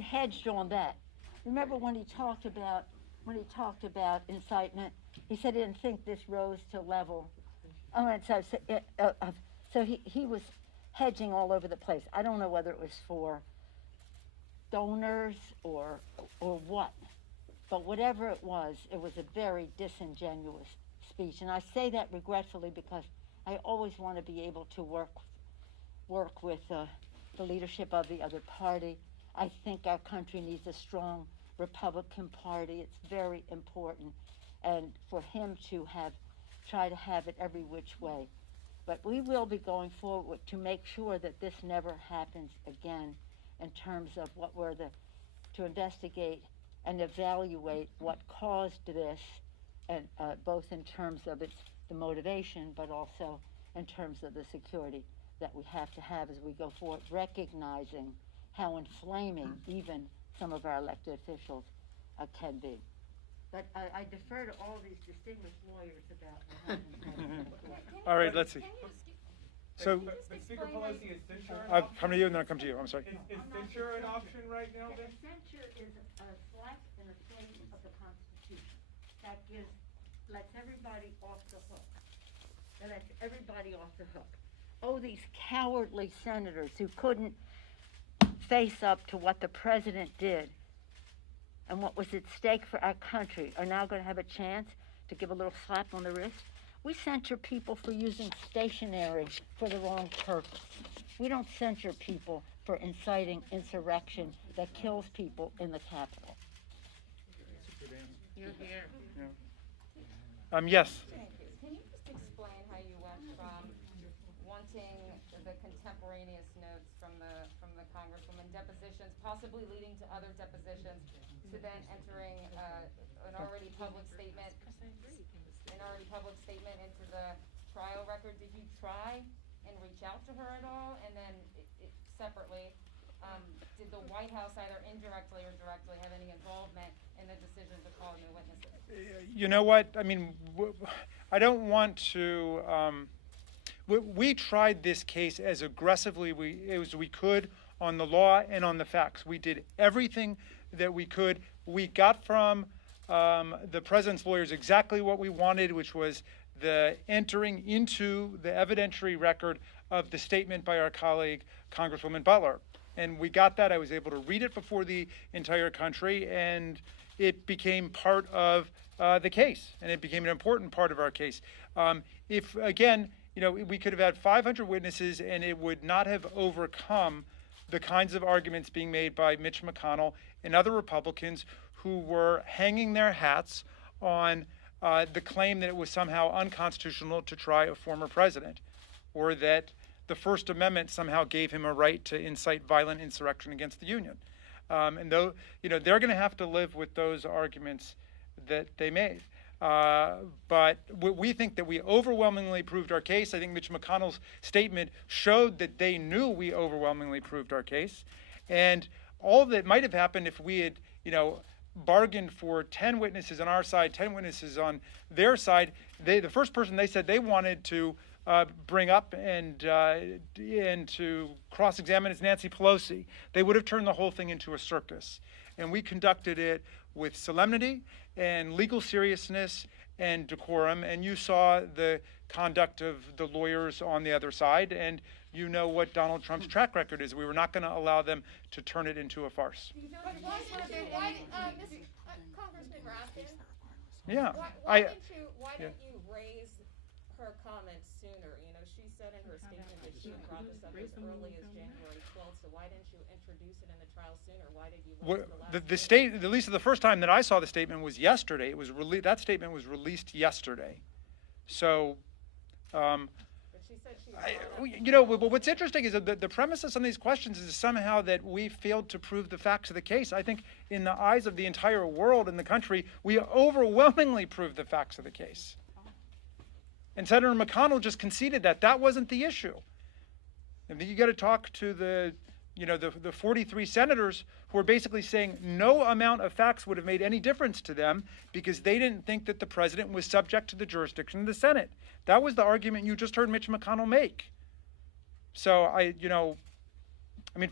hedged on that. Remember when he talked about incitement, he said he didn't think this rose to level. Oh, and so he was hedging all over the place. I don't know whether it was for donors or what, but whatever it was a very disingenuous speech. And I say that regretfully because I always want to be able to work with the leadership of the other party. I think our country needs a strong Republican Party. It's very important, and for him to try to have it every which way. But we will be going forward to make sure that this never happens again in terms of to investigate and evaluate what caused this, and both in terms of the motivation, but also in terms of the security that we have to have as we go forward, recognizing how inflaming even some of our elected officials can be. But I defer to all these distinguished lawyers about what happened. All right, let's see. So, but Speaker Pelosi, is censure an I'll option? come to you and then I'll come to you. I'm sorry. Is censure an option right now then? Censure is a slap in the face of the Constitution. That lets everybody off the hook. That lets everybody off the hook. Oh, these cowardly senators who couldn't face up to what the president did and what was at stake for our country are now going to have a chance to give a little slap on the wrist. We censure people for using stationery for the wrong purpose. We don't censure people for inciting insurrection that kills people in the Capitol. You're here. Yes. Thank you. Can you just explain how you went from wanting the contemporaneous notes from the Congresswoman depositions, possibly leading to other depositions, to then entering an already public statement into the trial record? Did you try and reach out to her at all? And then separately, did the White House either indirectly or directly have any involvement in the decision to call new witnesses? You know what? I mean, I don't want to. We tried this case as aggressively as we could on the law and on the facts. We did everything that we could. We got from the president's lawyers exactly what we wanted, which was the entering into the evidentiary record of the statement by our colleague, Congresswoman Butler. And we got that. I was able to read it before the entire country, and it became part of the case, and it became an important part of our case. If, again, we could have had 500 witnesses, and it would not have overcome the kinds of arguments being made by Mitch McConnell and other Republicans who were hanging their hats on the claim that it was somehow unconstitutional to try a former president, or that the First Amendment somehow gave him a right to incite violent insurrection against the Union. And though, they're going to have to live with those arguments that they made. But we think that we overwhelmingly proved our case. I think Mitch McConnell's statement showed that they knew we overwhelmingly proved our case. And all that might have happened if we had, bargained for 10 witnesses on our side, 10 witnesses on their side. The first person they said they wanted to bring up and to cross-examine is Nancy Pelosi. They would have turned the whole thing into a circus. And we conducted it with solemnity and legal seriousness and decorum. And you saw the conduct of the lawyers on the other side, and you know what Donald Trump's track record is. We were not going to allow them to turn it into a farce. Congressman Grafton? Yeah. Why didn't you raise her comments sooner? She said in her statement that she brought this up as early as January 12th, so why didn't you introduce it in the trial sooner? Why did you wait till the state, at least the first time that I saw the statement was yesterday. It was that statement was released yesterday. So, what's interesting is that the premise of some of these questions is somehow that we failed to prove the facts of the case. I think in the eyes of the entire world and the country, we overwhelmingly proved the facts of the case. And Senator McConnell just conceded that wasn't the issue. I think you got to talk to the 43 senators who are basically saying no amount of facts would have made any difference to them because they didn't think that the president was subject to the jurisdiction of the Senate. That was the argument you just heard Mitch McConnell make. So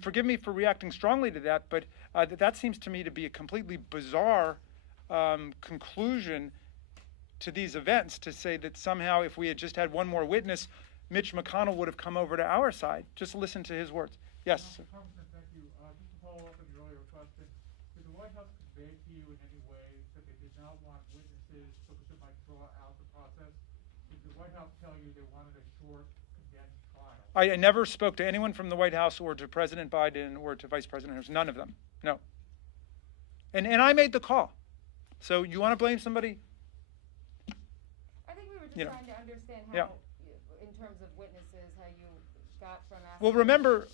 forgive me for reacting strongly to that, but That seems to me to be a completely bizarre conclusion to these events, to say that somehow if we had just had one more witness, Mitch McConnell would have come over to our side. Just listen to his words. Yes. Congressman, thank you. Just to follow up on your earlier question, did the White House convey to you in any way that they did not want witnesses because it might draw out the process? Did the White House tell you they wanted a short, condensed trial? I never spoke to anyone from the White House or to President Biden or to Vice President Harris. None of them. No. And I made the call. So you want to blame somebody? I think we were just You know, trying to understand how, yeah. in terms of witnesses, how you got from asking. Well, remember,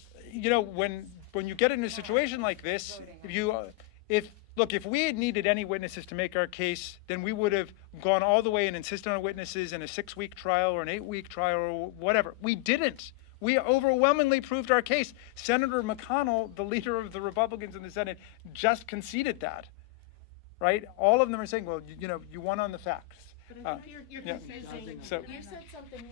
when you get in a situation like this, if we had needed any witnesses to make our case, then we would have gone all the way and insisted on witnesses in a 6-week trial or an 8-week trial or whatever. We didn't. We overwhelmingly proved our case. Senator McConnell, the leader of the Republicans in the Senate, just conceded that, right? All of them are saying, well, you won on the facts. But I think you're yeah. confusing. So- You said something.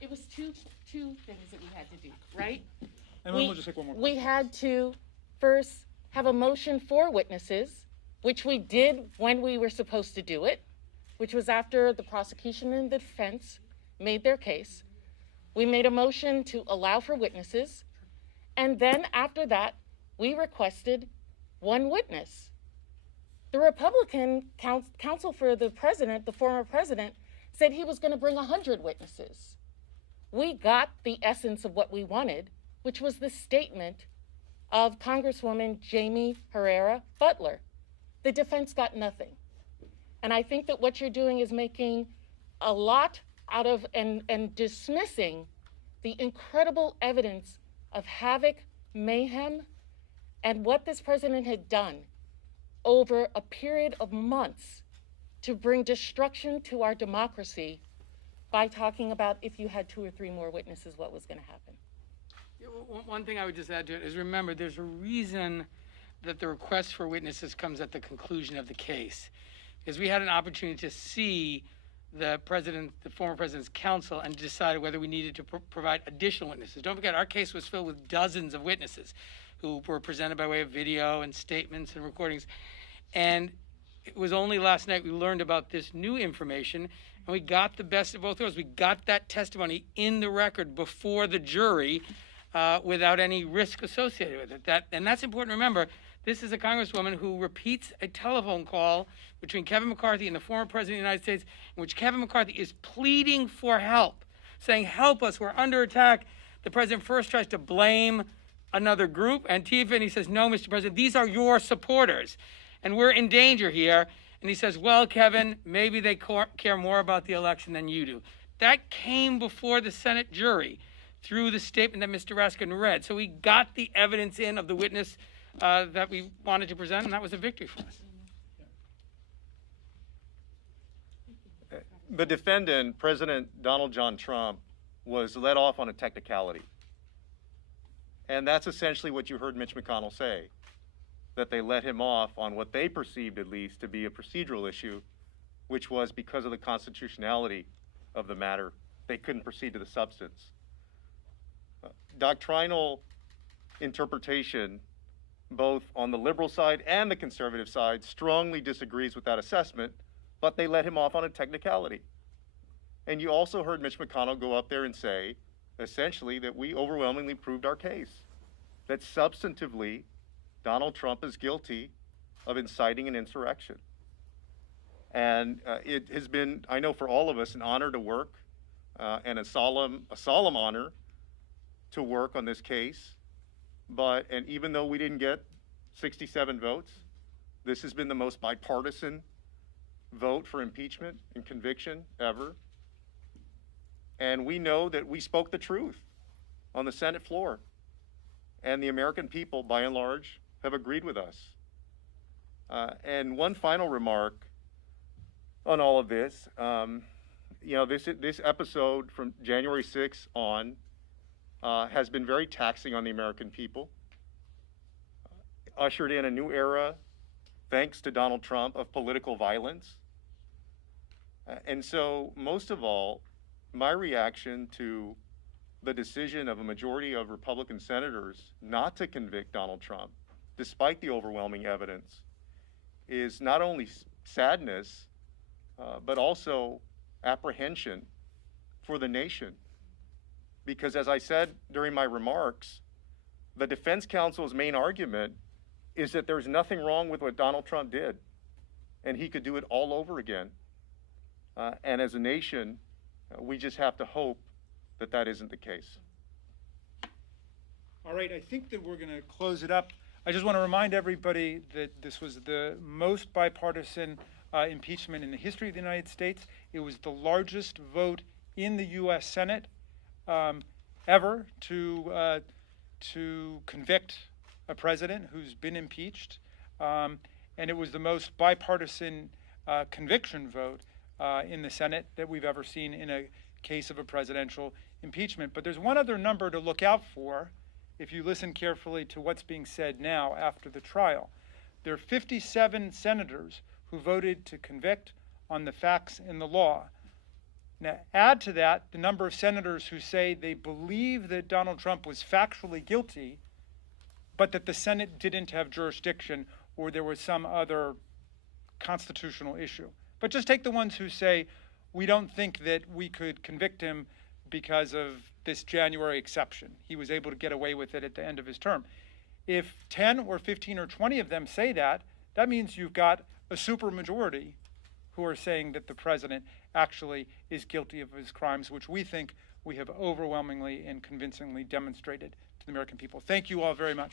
It was two things that we had to do, right? And then we'll just take one more. We had to first have a motion for witnesses, which we did when we were supposed to do it, which was after the prosecution and the defense made their case. We made a motion to allow for witnesses, and then after that, we requested one witness. The Republican counsel for the president, the former president, said he was going to bring 100 witnesses. We got the essence of what we wanted, which was the statement of Congresswoman Jamie Herrera Butler. The defense got nothing. And I think that what you're doing is making a lot out of and dismissing the incredible evidence of havoc, mayhem, and what this president had done over a period of months to bring destruction to our democracy by talking about if you had 2 or 3 more witnesses, what was going to happen. Yeah, one thing I would just add to it is, remember, there's a reason that the request for witnesses comes at the conclusion of the case, because we had an opportunity to see the former president's counsel, and decide whether we needed to provide additional witnesses. Don't forget, our case was filled with dozens of witnesses who were presented by way of video and statements and recordings. And it was only last night we learned about this new information, and we got the best of both worlds. We got that testimony in the record before the jury without any risk associated with it. And that's important to remember. This is a congresswoman who repeats a telephone call between Kevin McCarthy and the former president of the United States, in which Kevin McCarthy is pleading for help, saying, help us, we're under attack. The president first tries to blame another group, Antifa, and he says, no, Mr. President, these are your supporters, and we're in danger here. And he says, well, Kevin, maybe they care more about the election than you do. That came before the Senate jury through the statement that Mr. Raskin read. So we got the evidence in of the witness that we wanted to present, and that was a victory for us. The defendant, President Donald John Trump, was let off on a technicality. And that's essentially what you heard Mitch McConnell say, that they let him off on what they perceived, at least, to be a procedural issue, which was because of the constitutionality of the matter, they couldn't proceed to the substance. Doctrinal interpretation, both on the liberal side and the conservative side, strongly disagrees with that assessment, but they let him off on a technicality. And you also heard Mitch McConnell go up there and say, essentially, that we overwhelmingly proved our case, that substantively, Donald Trump is guilty of inciting an insurrection. And it has been, I know for all of us, an honor to work and a solemn honor to work on this case. And even though we didn't get 67 votes, this has been the most bipartisan vote for impeachment and conviction ever. And we know that we spoke the truth on the Senate floor. And the American people, by and large, have agreed with us. And one final remark on all of this, this episode from January 6th on has been very taxing on the American people. Ushered in a new era, thanks to Donald Trump, of political violence. And so, most of all, my reaction to the decision of a majority of Republican senators not to convict Donald Trump despite the overwhelming evidence, is not only sadness, but also apprehension for the nation. Because as I said during my remarks, the defense counsel's main argument is that there's nothing wrong with what Donald Trump did, and he could do it all over again. And as a nation, we just have to hope that that isn't the case. All right, I think that we're going to close it up. I just want to remind everybody that this was the most bipartisan impeachment in the history of the United States. It was the largest vote in the U.S. Senate ever to convict a president who's been impeached. And it was the most bipartisan conviction vote in the Senate that we've ever seen in a case of a presidential impeachment. But there's one other number to look out for if you listen carefully to what's being said now after the trial. There are 57 senators who voted to convict on the facts and the law. Now, add to that the number of senators who say they believe that Donald Trump was factually guilty, but that the Senate didn't have jurisdiction or there was some other constitutional issue. But just take the ones who say, we don't think that we could convict him because of this January exception. He was able to get away with it at the end of his term. If 10 or 15 or 20 of them say that, that means you've got a supermajority who are saying that the president actually is guilty of his crimes, which we think we have overwhelmingly and convincingly demonstrated to the American people. Thank you all very much.